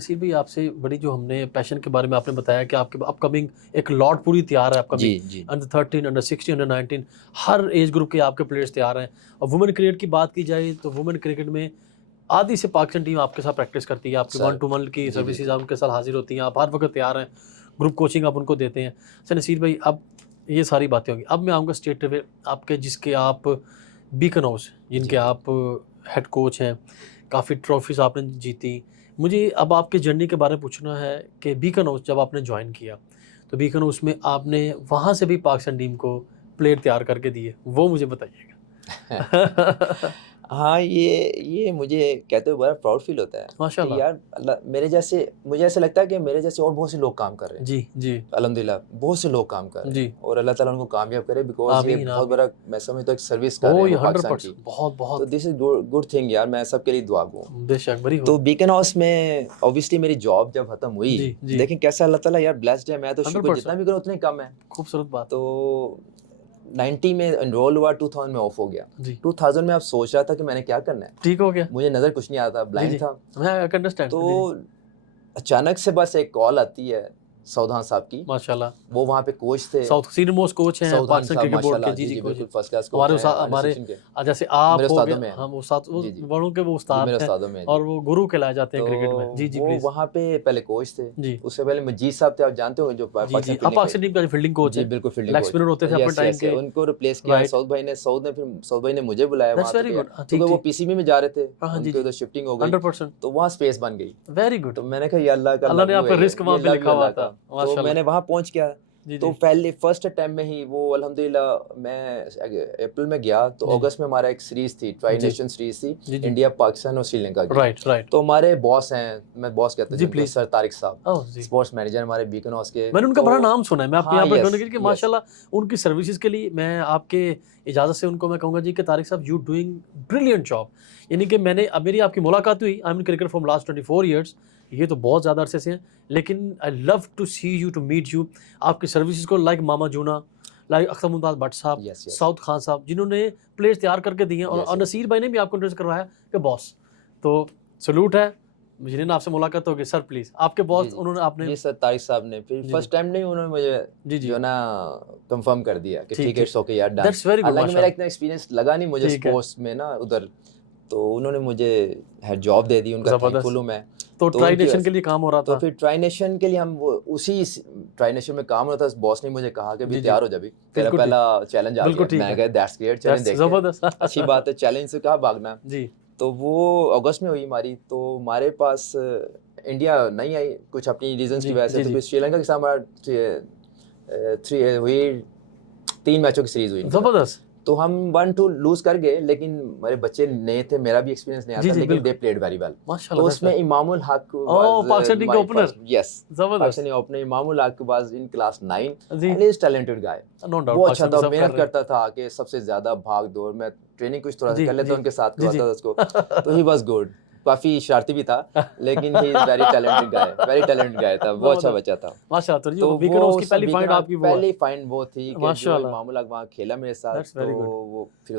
नसीर भाई आपसे बड़ी जो हमने पैशन के बारे में आपने बताया कि आपके अपकमिंग एक लॉट पूरी तैयार है जी अपकमिंग, जी अंडर 13, अंडर 16, अंडर 19, हर एज ग्रुप के आपके प्लेयर्स तैयार हैं। और वुमेन क्रिकेट की बात की जाए तो वुमेन क्रिकेट में आधी से पाकिस्तान टीम आपके साथ प्रैक्टिस करती है, आपकी सर 1 to 1 की जी सर्विसेज बिल्कुल उनके साथ हाजिर होती हैं, आप हर वक्त तैयार हैं, ग्रुप कोचिंग आप उनको देते हैं। सर नसीर भाई अब ये सारी बातें होंगी, अब मैं आऊँगा स्टेट लेवल आपके, जिसके आप बीकन हाउस जिनके जी आप हेड कोच हैं, काफ़ी ट्रॉफीज़ आपने जीती। मुझे अब आपके जर्नी के बारे में पूछना है कि बीकन हाउस जब आपने ज्वाइन किया तो बीकन हाउस में आपने वहाँ से भी पाकिस्तान टीम को प्लेयर तैयार करके दिए, वो मुझे बताइएगा। हाँ, ये मुझे कहते हुए बड़ा प्राउड फील होता है कि माशाल्लाह। यार अल्लाह मेरे जैसे, मुझे ऐसा लगता है कि मेरे जैसे और बहुत से लोग काम कर रहे हैं। जी जी अल्हम्दुलिल्लाह बहुत से लोग काम कर रहे जी। हैं और अल्लाह ताला उनको कामयाब करे, बिकॉज़ ये आमीन बहुत आमीन। बड़ा मैं समझता हूँ एक सर्विस कर रहे ओ हैं ये वो पाकिस्तान की। 100% बहुत तो बहुत। दिस इज़ गुड थिंग यार, मैं सबके लिए दुआ गो हूँ। बेशक वेरी तो गुड। बीकन हाउस में ऑब्वियसली मेरी जॉब जब खत्म हुई, जी जी। देखें कैसा अल्लाह ताला यार ब्लेस्ड है, मैं तो शुक्र जितना 100% भी करूँ उतना ही कम है। खूबसूरत बात। तो 90 में एनरोल हुआ, 2000 में ऑफ हो गया। जी 2000 में अब सोच रहा था कि मैंने क्या करना है, ठीक हो गया। मुझे नज़र कुछ नहीं आता, जी ब्लाइंड जी था। मैं आई अंडरस्टैंड। तो जी जी अचानक से बस एक कॉल आती है सऊदान साहब की, माशाल्लाह। वो वहाँ पे कोच थे। साउथ सीनियर मोस्ट कोच हैं सऊदान पाकिस्तान साहब क्रिकेट बोर्ड के। माशाल्लाह जी जी जी जी कोच हैं। बिल्कुल फर्स्ट क्लास कोच हमारे हैं अंडर हमारे 16 के, जैसे मेरे आप हो गए, उस्तादों में हैं। हम उस्ताद जी जी बड़ों के वो जी उस्ताद मेरे हैं उस्तादों में हैं और जी। वो गुरु कहलाए जाते हैं तो क्रिकेट में। जी जी वो प्लीज। वहाँ पे पहले कोच थे, जी उससे पहले मजीद साहब थे, आप जानते होंगे जो जी जी पाकिस्तान अब फील्डिंग के। पाकिस्तान टीम का फील्डिंग कोच जी है, बिल्कुल फील्डिंग लेग कोच। स्पिनर होते थे अपने यस टाइम यस के। उनको रिप्लेस किया राइट। सऊद भाई ने, सऊद भाई ने मुझे बुलाया वहाँ दैट्स पे वेरी तैयार, गुड। ठीक क्योंकि वो ठीक। पीसीबी में जा रहे थे, हाँ जी उनके जी उधर शिफ्टिंग हो गई, 100%। तो वहाँ स्पेस बन गई। Very good. तो मैंने कहा ये अल्लाह का अल्लाह लव ने यू आपका है, रिस्क ये वहाँ पे लव यू लिखा हुआ अल्लाह था। का। तो माशाल्लाह। मैंने वहाँ पहुँच गया। जी तो जी पहले फर्स्ट अटैम्प्ट में ही वो अल्हम्दुलिल्लाह, मैं अप्रैल में गया तो जी अगस्त में हमारा एक सीरीज़ थी, ट्राई जी नेशन सीरीज़ थी, जी जी। इंडिया पाकिस्तान और श्रीलंका की। Right right. तो हमारे बॉस हैं, मैं बॉस कहता हूँ जी जिनको, प्लीज। सर तारिक साहब, ओह जी स्पोर्ट्स मैनेजर हमारे बीकन हाउस के। मैंने उनका तो बड़ा नाम सुना है। मैं आपको हाँ यहाँ पर यस कहूँगा कि यस माशाल्लाह उनकी सर्विसेज के लिए मैं आपके इजाज़त से उनको मैं कहूँगा जी कि तारिक साहब यू डूइंग ब्रिलियंट जॉब। यानी कि मैंने अब मेरी आपकी मुलाकात हुई, I am cricket from last 24 years, ये तो बहुत ज़्यादा अरसे से हैं, लेकिन I love to see you, to meet you. आपकी सर्विसेज को लाइक मामा जूना, लाइक अख्तर मुमताज़ भट्ट साहब, यस यस साउद खान साहब, जिन्होंने प्लेयर्स तैयार करके दिए हैं, यस और यस। नसीर भाई ने भी आपको इंट्रोड्यूस करवाया कि बॉस। तो सल्यूट है, जिन्हें आपसे मुलाकात होगी। सर प्लीज़ आपके जी बॉस जी उन्होंने आपने। जी सर तारिक साहब ने फिर जी जी फर्स्ट टाइम नहीं, उन्होंने मुझे जी जी जो ना कंफर्म कर दिया कि ठीक ठीक है, ठीक। इट्स ओके यार, डन। दैट्स वेरी गुड हालांकि मेरा माशाल्लाह। इतना एक्सपीरियंस लगा नहीं मुझे ठीक है। स्पोर्ट्स में ना उधर, तो उन्होंने मुझे है जॉब दे दी, उनका थैंकफुल ज़बरदस्त। हूँ मैं। तो तो ट्राई उनकी नेशन के लिए काम हो रहा तो था। फिर ट्राई नेशन के लिए हम वो उसी ट्राई नेशन में काम होता था, बॉस ने मुझे कहा कि अभी जी जी तैयार हो जा, अभी तेरा बिल्कुल ठीक। पहला चैलेंज आ बिल्कुल गया। ठीक मैंने है। कहा दैट्स ग्रेट, चलें दैट्स देखते हैं, ज़बरदस्त। अच्छी बात है, चैलेंज से कहाँ भागना। जी तो वो अगस्त में हुई हमारी, तो हमारे पास इंडिया नहीं आई कुछ अपनी रीजंस की जी वजह से, जी तो जी फिर श्रीलंका के साथ हमारा थ्री हुई 3 मैचों की सीरीज हुई इनके साथ। ज़बरदस्त। तो हम 1-2 लूज कर गए, लेकिन हमारे बच्चे नए थे, मेरा भी एक्सपीरियंस नया जी था, जी लेकिन दे बिल्कुल प्लेड वेरी वेल। माशाल्लाह तो दैट्स उसमें very. Imamul Haq oh was Pakistan team का माय ओपनर। फर्स्ट, यस ज़बरदस्त। Pakistani opener Imamul Haq was in class 9 G and he is talented guy. No doubt वो अच्छा पाकिस्तान में था, सब कर मेहनत रहे हैं। करता था कि सबसे ज्यादा भाग दौड़, मैं ट्रेनिंग कुछ थोड़ा सा जी कर लेता जी उनके साथ, जी जी। करवाता था उसको। तो ही वाज गुड, काफी शरारती भी था, लेकिन he is very talented guy, very talented guy था वो, अच्छा ज़बरदस्त बच्चा था। माशाल्लाह। तो तो ये वो वीकेंड उसकी सब पहली बीकन फाइट आपकी वो है। पहली फाइंड वो थी कि जो माशाल्लाह इमामुल हक वहाँ खेला मेरे साथ, दैट्स तो वेरी गुड। वो फिर